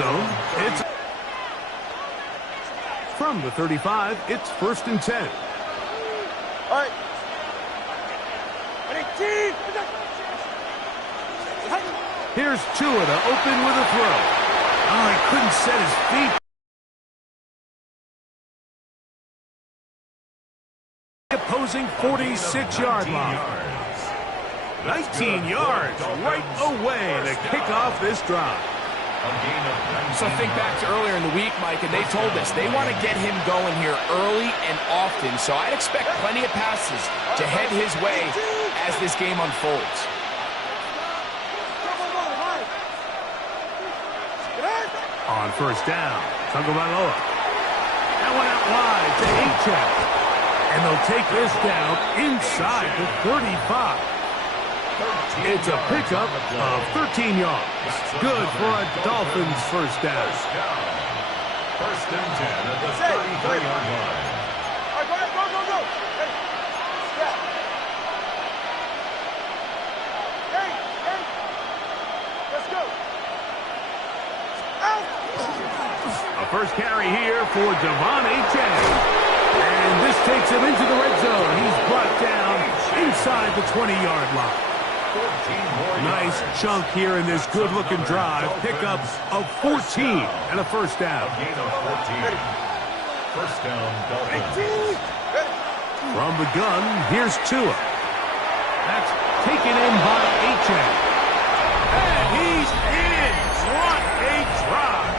zone. It's from the 35. It's 1st and 10. All right. Here's Tua to open with a throw. Oh, he couldn't set his feet. Opposing 46-yard line. 19 yards right away to kick off this drive. So think back to earlier in the week, Mike, and they told us they want to get him going here early and often. So I'd expect plenty of passes to head his way as this game unfolds. On 1st down, Tagovailoa. That one out wide to Gtowncapp. And they'll take this down inside the 35. It's a pickup of 13 yards. Good for a Dolphins 1st down. 1st and 10 at the 33-yard line. All right, go. Hey, stop. Hey, let's go. Out. A first carry here for Gtowncapp. And this takes him into the red zone. He's brought down inside the 20-yard line. Nice chunk here in this good-looking drive. Pickup of 14 and a 1st down. Gain of 14. 1st down, Dolphins. From the gun, here's Tua. That's taken in by Gtowncapp. And he's in. What a drive.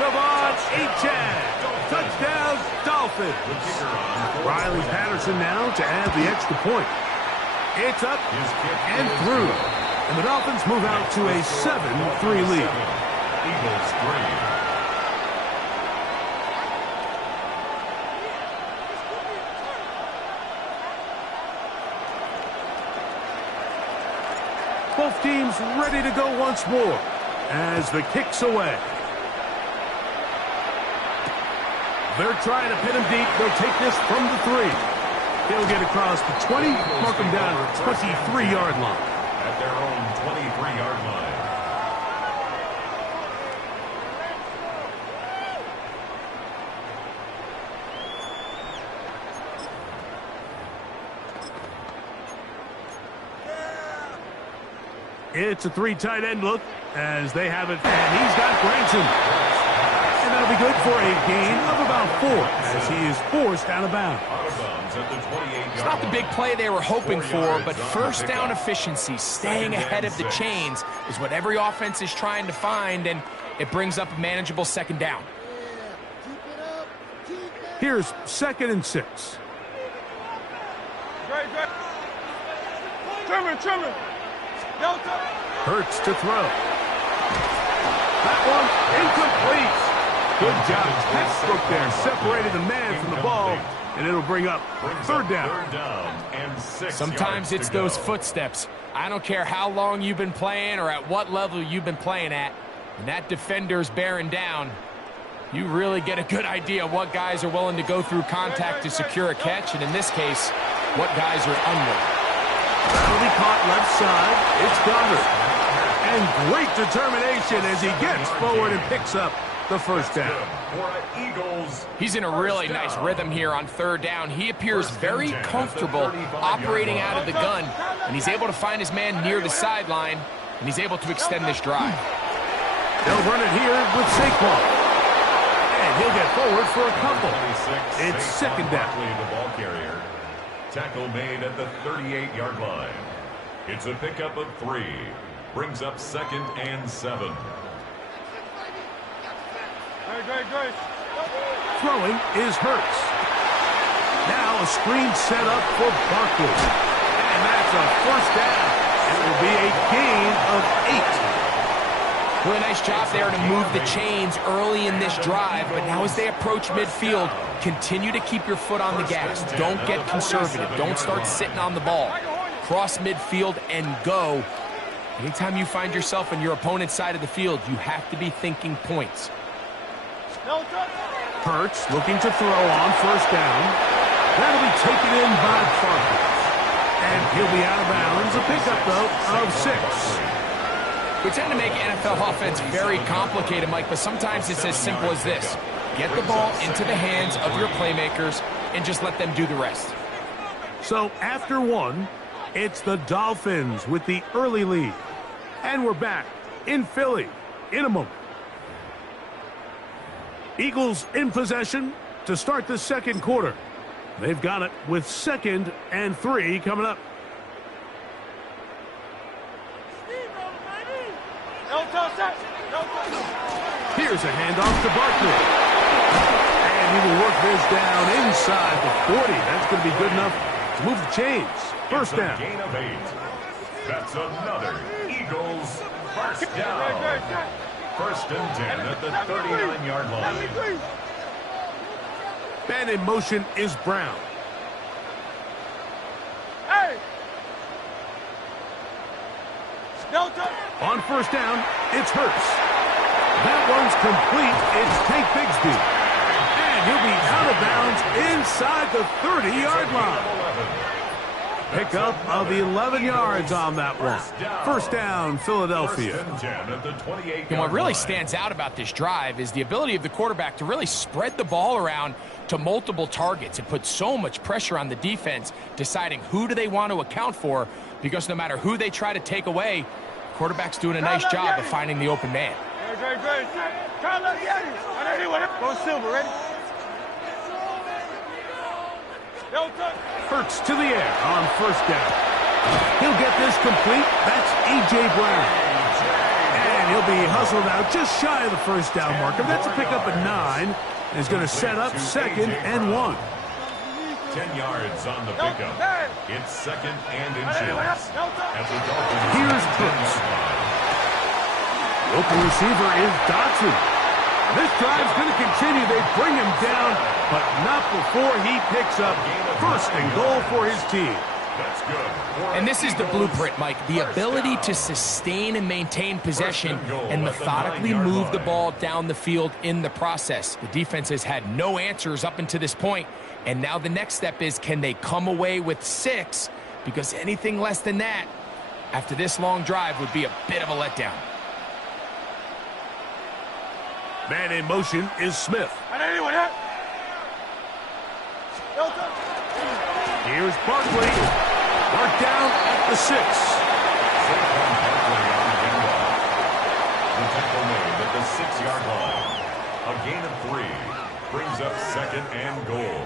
Gtowncapp. Touchdown, Dolphins. Riley Patterson now to add the extra point. It's up and through. And the Dolphins move out to a 7-3 lead. Eagles 3. Both teams ready to go once more as the kick's away. They're trying to pin him deep. They'll take this from the 3. He'll get across the 20, mark him down at the 23-yard line. At their own 23-yard line. It's a 3 tight end look as they have it, and he's got Granson. And that'll be good for a gain of about 4 as he is forced out of bounds. It's not the big play they were hoping for, but 1st down efficiency, staying ahead of the chains, is what every offense is trying to find, and it brings up a manageable 2nd down. Here's 2nd and 6. Trimmer. Hurts to throw. That one incomplete. Good job. Textbook there. Separated the man from the ball, and it'll bring up 3rd down. And 6 Sometimes it's those footsteps. I don't care how long you've been playing or at what level you've been playing at. When that defender's bearing down, you really get a good idea of what guys are willing to go through contact to secure a catch, and in this case, what guys are unwilling. That'll be caught left side. It's Goddard. And great determination as he gets forward and picks up the 1st down. He's in a really nice rhythm here on 3rd down. He appears very comfortable operating out of the gun, and he's able to find his man near the sideline, and he's able to extend this drive. They'll run it here with Saquon. And he'll get forward for a couple. It's 2nd down. The ball carrier. Tackle made at the 38-yard line. It's a pickup of 3. Brings up 2nd and 7. Great. Throwing is Hurts. Now a screen set up for Barkley. And that's a 1st down. It will be a gain of 8. Really nice job there to move the chains early in this drive, but now as they approach midfield, continue to keep your foot on the gas. Don't get conservative. Don't start sitting on the ball. Cross midfield and go. Anytime you find yourself on your opponent's side of the field, you have to be thinking points. Hurts looking to throw on 1st down. That'll be taken in by Barkley. And he'll be out of bounds. A pickup, though, of 6. We tend to make NFL offense very complicated, Mike, but sometimes it's as simple as this. Get the ball into the hands of your playmakers and just let them do the rest. So after one, it's the Dolphins with the early lead. And we're back in Philly in a moment. Eagles in possession to start the second quarter. They've got it with 2nd and 3 coming up. Here's a handoff to Barkley. And he will work this down inside the 40. That's going to be good enough to move the chains. First down. Gain of 8. That's another Eagles first down. 1st and 10 at the 39-yard line. Man in motion is Brown. Hey! On first down, it's Hurts. That one's complete. It's Tank Bigsby. And he'll be out of bounds inside the 30-yard line. Pickup of 11 yards on that one. First down, Philadelphia. And what really stands out about this drive is the ability of the quarterback to really spread the ball around to multiple targets. It puts so much pressure on the defense deciding who do they want to account for, because no matter who they try to take away, quarterback's doing a nice job of finding the open man. Go Silver, ready? Hurts to the air on first down. He'll get this complete. That's A.J. Brown. And he'll be hustled out just shy of the first down marker. That's a pickup at 9. And he's going to set up 2nd and 1. 10 yards on the pickup. It's 2nd and inches. Here's Hurts. The open receiver is Dotson. This drive's going to continue. They bring him down, but not before he picks up 1st and goal for his team. That's good. And this is the blueprint, Mike. The ability to sustain and maintain possession and methodically move the ball down the field in the process. The defense has had no answers up until this point, and now the next step is, can they come away with 6? Because anything less than that, after this long drive, would be a bit of a letdown. Man in motion is Smith. Here's Barkley. Marked down at the 6. The tackle made at the 6-yard line. A gain of 3 brings up 2nd and goal.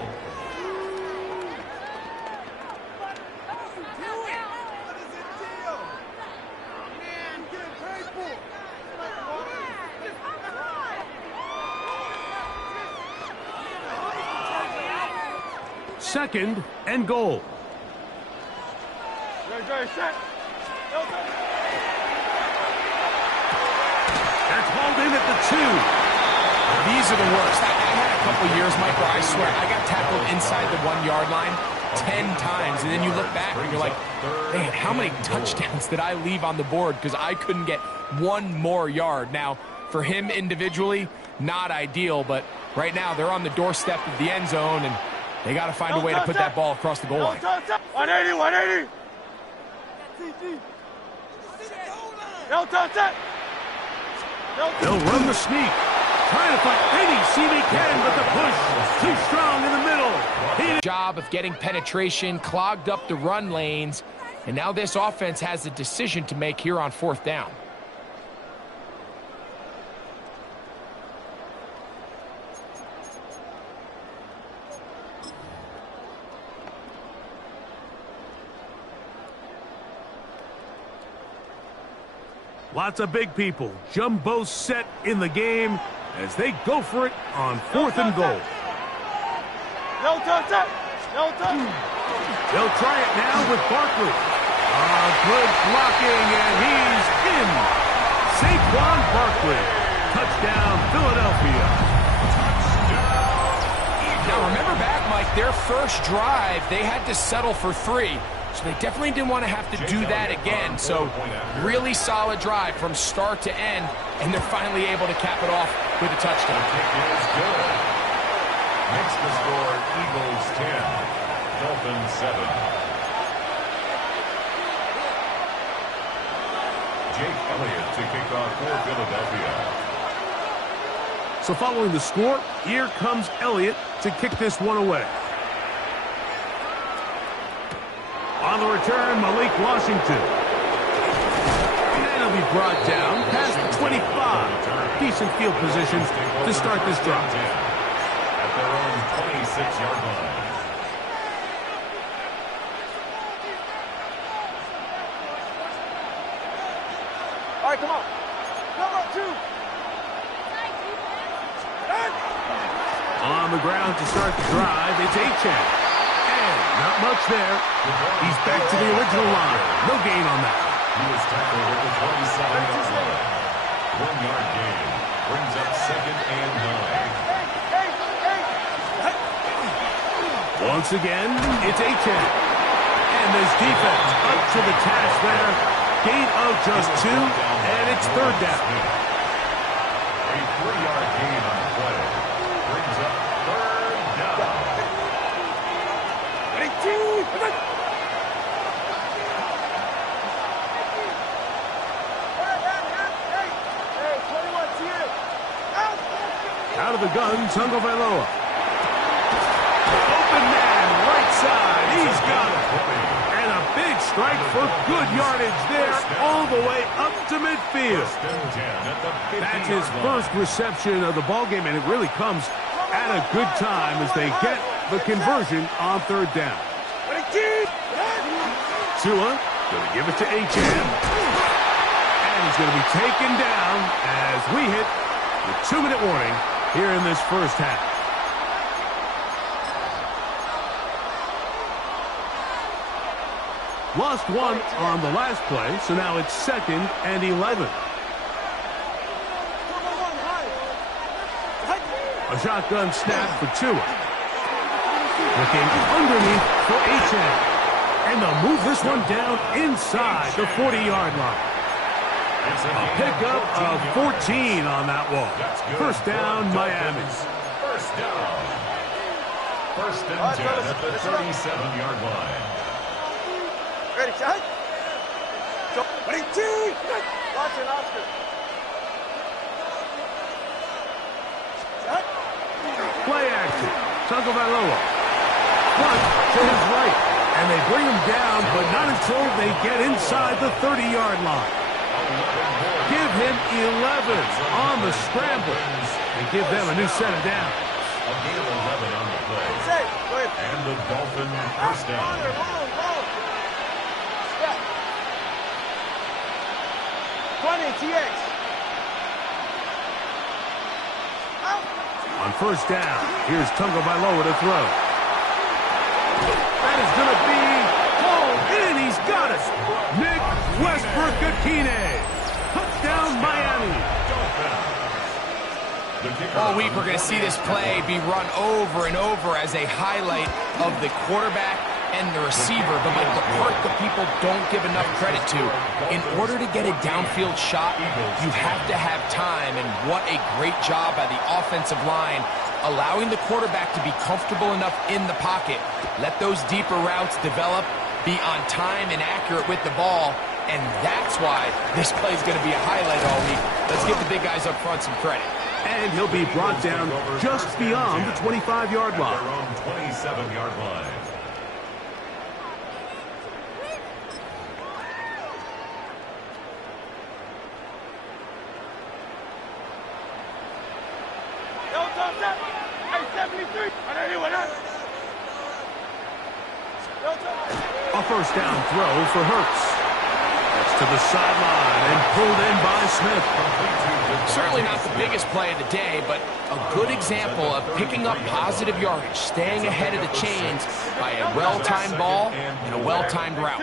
Second and goal. That's hauled in at the 2. These are the worst. I had a couple years, Mike, where I swear I got tackled inside the 1-yard line 10 times, and then you look back and you're like, man, how many touchdowns did I leave on the board because I couldn't get one more yard? Now, for him individually, not ideal, but right now they're on the doorstep of the end zone, and they got to find a way to put that ball across the goal line. 180, 180. They'll run the sneak. Trying to find any seam he can, but the push too strong in the middle. Job of getting penetration, clogged up the run lanes, and now this offense has a decision to make here on 4th down. Lots of big people. Jumbo set in the game as they go for it on 4th and goal. No touch. They'll try it now with Barkley. Good blocking, and he's in. Saquon Barkley. Touchdown, Philadelphia. Now remember back, Mike, their first drive, they had to settle for 3. So they definitely didn't want to have to do that again. So really solid drive from start to end, and they're finally able to cap it off with a touchdown. It is good. Makes the score Eagles 10, Dolphins 7. Jake Elliott to kick off for Philadelphia. So following the score, here comes Elliott to kick this one away. On the return, Malik Washington. And he'll be brought down past the 25. Decent field position to start this drive. At their own 26-yard line. All right, come on. Number 2. On the ground to start the drive, it's Gtowncapp. And not much there. He's back to the original line. No gain on that. He was tackled at the 27-yard line. 1-yard gain. Brings up 2nd and 9. Once again, it's Gtowncapp. And this defense up to the task there. Gain of just 2, and it's 3rd down. A 3-yard gain on the play. Brings up 3rd down. Out of the gun, Tagovailoa. Open man, right side. He's got it. And a big strike for good yardage there, all the way up to midfield. That's his first reception of the ballgame, and it really comes at a good time as they get the conversion on 3rd down. Tua going to give it to Gtowncapp. And he's going to be taken down as we hit the 2-minute warning here in this first half. Lost 1 on the last play, so now it's 2nd and 11. A shotgun snap for Tua. Looking underneath for Gtowncapp. And they'll move this one down inside the 40-yard line. A pickup of 14 on that one. First down, Miami. First down. 1st and 10 at the 37-yard line. Ready, shot. So, ready, 2. Watch it, Oscar. Shot. Play action. Tagovailoa. Front to his right. And they bring him down, but not until they get inside the 30-yard line. Give him 11 on the scramble. And give them a new set of downs. A gain of 11 on the play. And the Dolphin first down. On first down, here's Tagovailoa to throw. That is going to be hauled in. He's got it. Nick Westbrook-Akine. Touchdown, Miami. All week we're going to see this play be run over and over as a highlight of the quarterback and the receiver. But like the part that people don't give enough credit to, in order to get a downfield shot, you have to have time. And what a great job by the offensive line, allowing the quarterback to be comfortable enough in the pocket, let those deeper routes develop, be on time and accurate with the ball. And that's why this play is going to be a highlight all week. Let's give the big guys up front some credit. And he'll be brought down just beyond the 25-yard line. Their own 27-yard line. A first down throw for Hurts. That's to the sideline and pulled in by Smith. Certainly not the biggest play of the day, but a good example of picking up positive yardage, staying ahead of the chains by a well-timed ball and a well-timed route.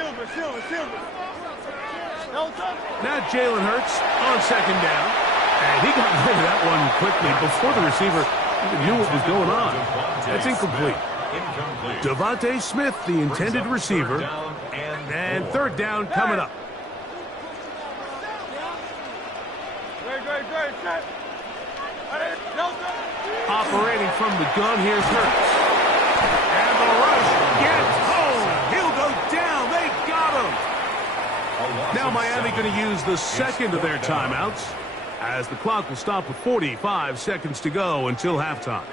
Now Jalen Hurts on second down. And he got rid of that one quickly before the receiver even knew what was going on. That's incomplete. Devontae Smith, the intended receiver. And third down coming up. Operating from the gun, here's Hurts. And the rush gets home. He'll go down. They got him. Now Now Miami going to use the second of their timeouts, as the clock will stop with 45 seconds to go until halftime.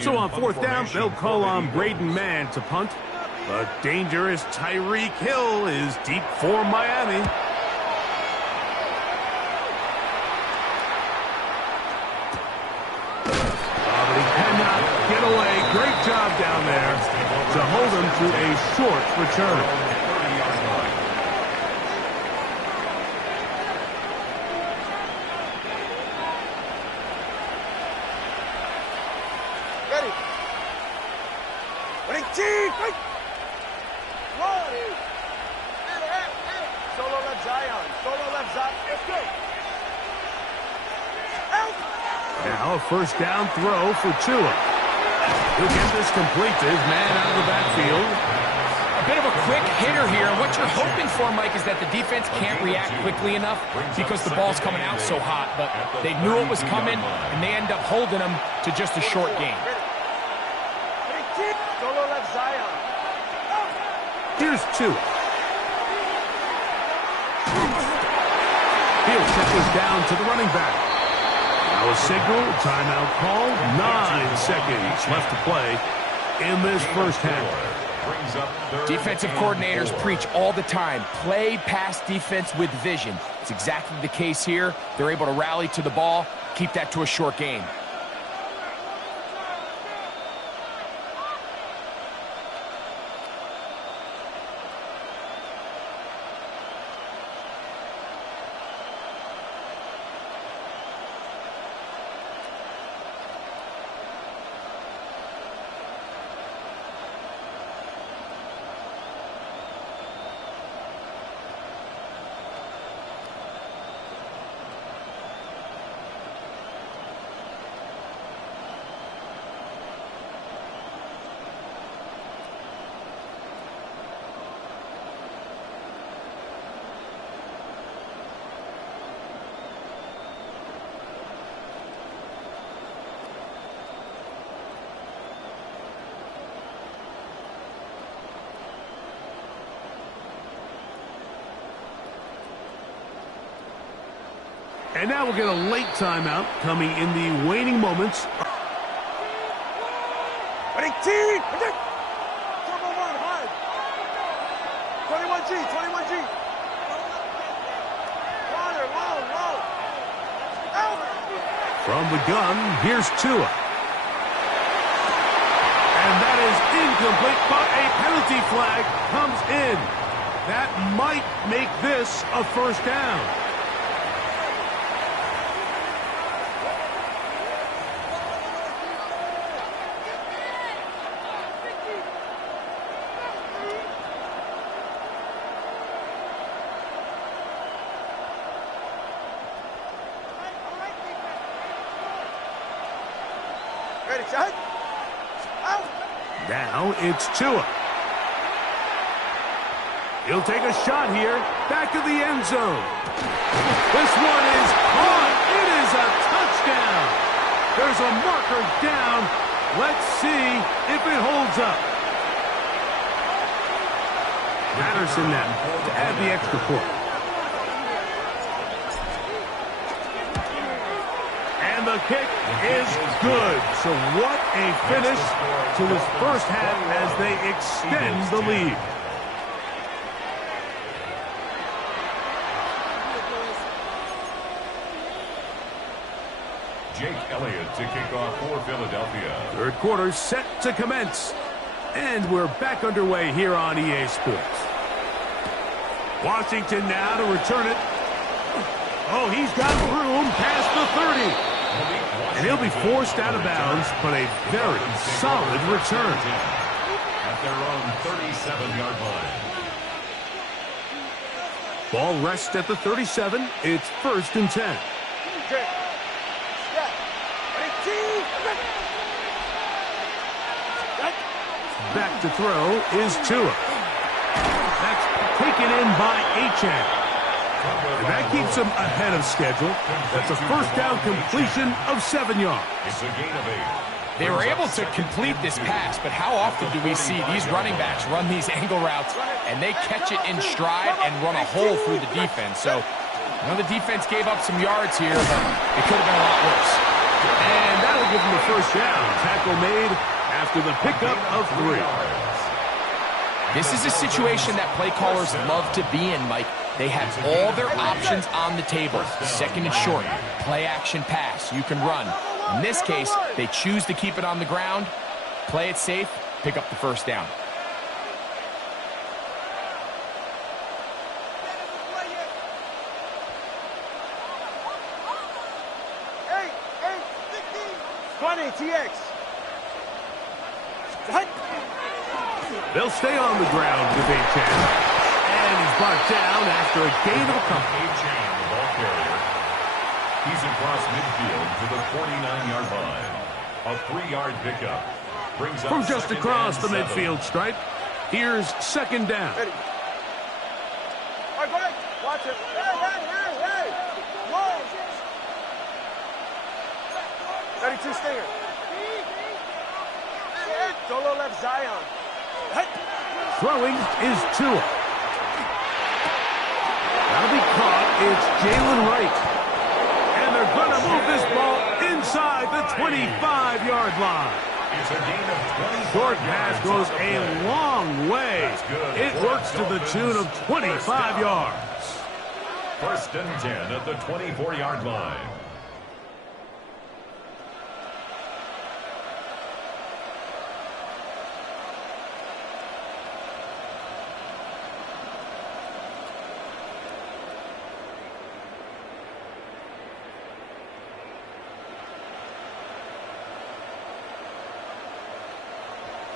So on fourth down, they'll call on Braden Mann to punt. The dangerous Tyreek Hill is deep for Miami. But he cannot get away. Great job down there to hold him to a short return. Now a first down throw for Tua. He'll get this complete to his man out of the backfield. A bit of a quick hitter here. What you're hoping for, Mike, is that the defense can't react quickly enough because the ball's coming out so hot. But they knew it was coming, and they end up holding him to just a short gain. Here's Tua. He'll check this down to the running back. Now a signal, timeout called. 9 seconds left to play in this first half. Defensive coordinators preach all the time, play pass defense with vision. It's exactly the case here. They're able to rally to the ball, keep that to a short gain. And now we'll get a late timeout coming in the waning moments. Ready, team! 21G, 21G. Low. Out! From the gun, here's Tua. And that is incomplete, but a penalty flag comes in. That might make this a first down. Ready, shot. Out. Now it's Tua. He'll take a shot here. Back to the end zone. This one is caught. It is a touchdown. There's a marker down. Let's see if it holds up. Patterson now to add the extra point. And the kick is good. So what a finish to this first half as they extend the lead. Jake Elliott to kick off for Philadelphia. Third quarter set to commence. And we're back underway here on EA Sports. Washington now to return it. Oh, he's got room past the 30. And he'll be forced out of bounds, but a very solid return. At their own 37-yard line. Ball rests at the 37. It's 1st and 10. Back to throw is Tua. That's taken in by Gtowncapp. And that keeps him ahead of schedule. That's a first down completion of 7 yards. It's a gain of 8. They were able to complete this pass, but how often do we see these running backs run these angle routes and they catch it in stride and run a hole through the defense? So, you know, the defense gave up some yards here, but it could have been a lot worse. And that'll give them the first down. Tackle made after the pickup of 3. This is a situation that play callers love to be in, Mike. They have all their options on the table. Second and short, play action pass. You can run. In this case, they choose to keep it on the ground, play it safe, pick up the first down. Hey, 20 TX. They'll stay on the ground with Gtowncapp. And he's brought down after a gain of a couple. Gtowncapp, the ball carrier. He's across midfield to the 49-yard line. A 3-yard pickup. Brings up From just across the 7. midfield stripe, here's second down. Ready. All right, go ahead. Watch it. Hey. Whoa. 32 stinger. Solo left Zion. Throwing is Tua. That'll be caught. It's Jalen Wright. And they're going to move this ball inside the 25-yard line. It's a gain of 20. Short pass goes a long way. It works to the tune of 25 yards. First and 10 at the 24-yard line.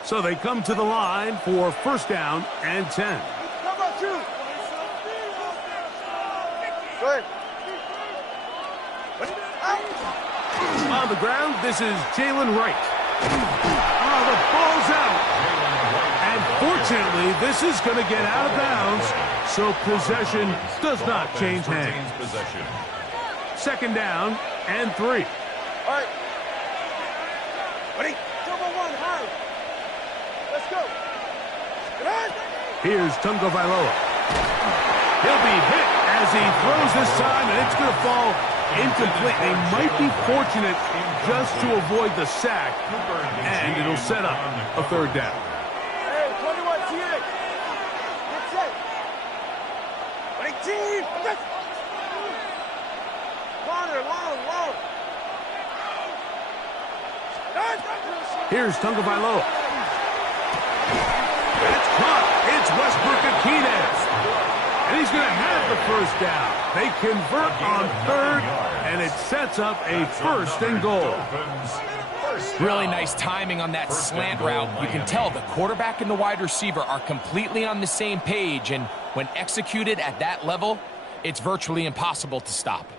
So they come to the line for first down and 10. Come on, shoot. Go ahead. On the ground, this is Jalen Wright. Oh, the ball's out. And fortunately, this is going to get out of bounds, so possession does not change hands. Possession. Second down and 3. All right. Ready? Double one, high. Let's go. Here's Tunga Vailoa. He'll be hit as he throws this time, and it's going to fall incomplete. They might be fortunate just to avoid the sack, and it'll set up a third down. Hey, 21 TX. Get set. Ready, team. Corner, long. Here's Tunga Vailoa. It's caught. It's Westbrook-Ikhine. And he's going to have the first down. They convert on third, and it sets up a first and goal. Really nice timing on that slant route. You can tell the quarterback and the wide receiver are completely on the same page, and when executed at that level, it's virtually impossible to stop.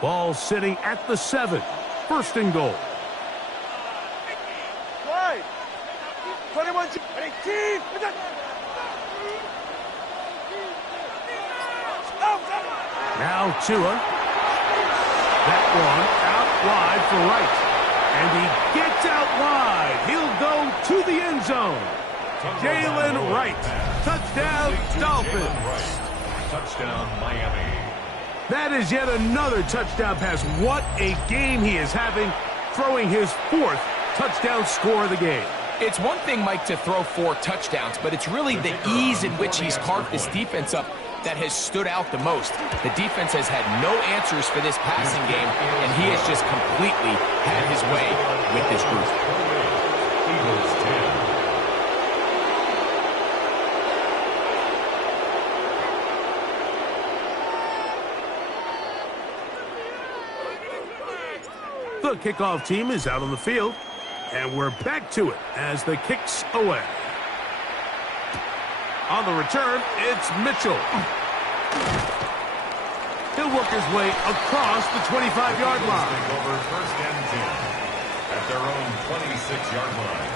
Ball sitting at the 7. First and goal. Right. 21 18. Now Tua. That one out wide for Wright. And he gets out wide. He'll go to the end zone. Jalen Wright. Touchdown, Dolphins. Touchdown, Miami. That is yet another touchdown pass. What a game he is having, throwing his 4th touchdown score of the game. It's one thing, Mike, to throw 4 touchdowns, but it's really the ease in which he's carved this defense up that has stood out the most. The defense has had no answers for this passing game, and he has just completely had his way with this group. Eagles 10. The kickoff team is out on the field, and we're back to it as the kick's away. On the return, it's Mitchell. He'll work his way across the 25-yard line. Over first and 10 at their own 26-yard line.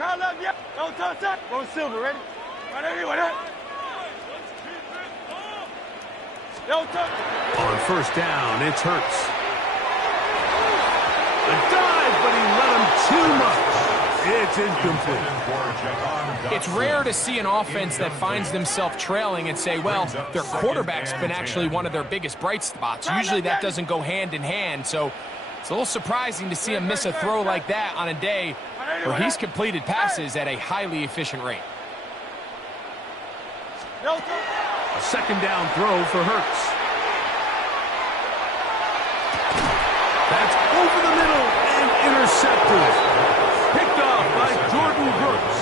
Crowd love, yeah. Don't touch that. Go Silver, ready? Right there, right there. Don't touch. On first down, it's Hurts. A dive, but he let him too much. It's incomplete. It's rare to see an offense that finds themselves trailing and say, well, their quarterback's been actually one of their biggest bright spots. Usually that doesn't go hand in hand, so it's a little surprising to see him miss a throw like that on a day where he's completed passes at a highly efficient rate. A second down throw for Hurts. That's over the middle and intercepted. Picked off by Jordan Brooks.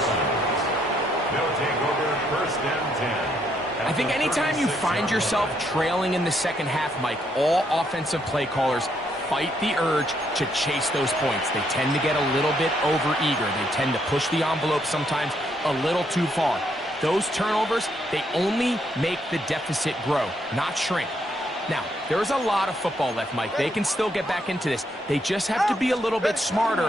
They'll take over first and 10. I think anytime you find yourself trailing in the second half, Mike, all offensive play callers fight the urge to chase those points. They tend to get a little bit overeager. They tend to push the envelope sometimes a little too far. Those turnovers, they only make the deficit grow, not shrink. Now, there's a lot of football left, Mike. They can still get back into this. They just have to be a little bit smarter.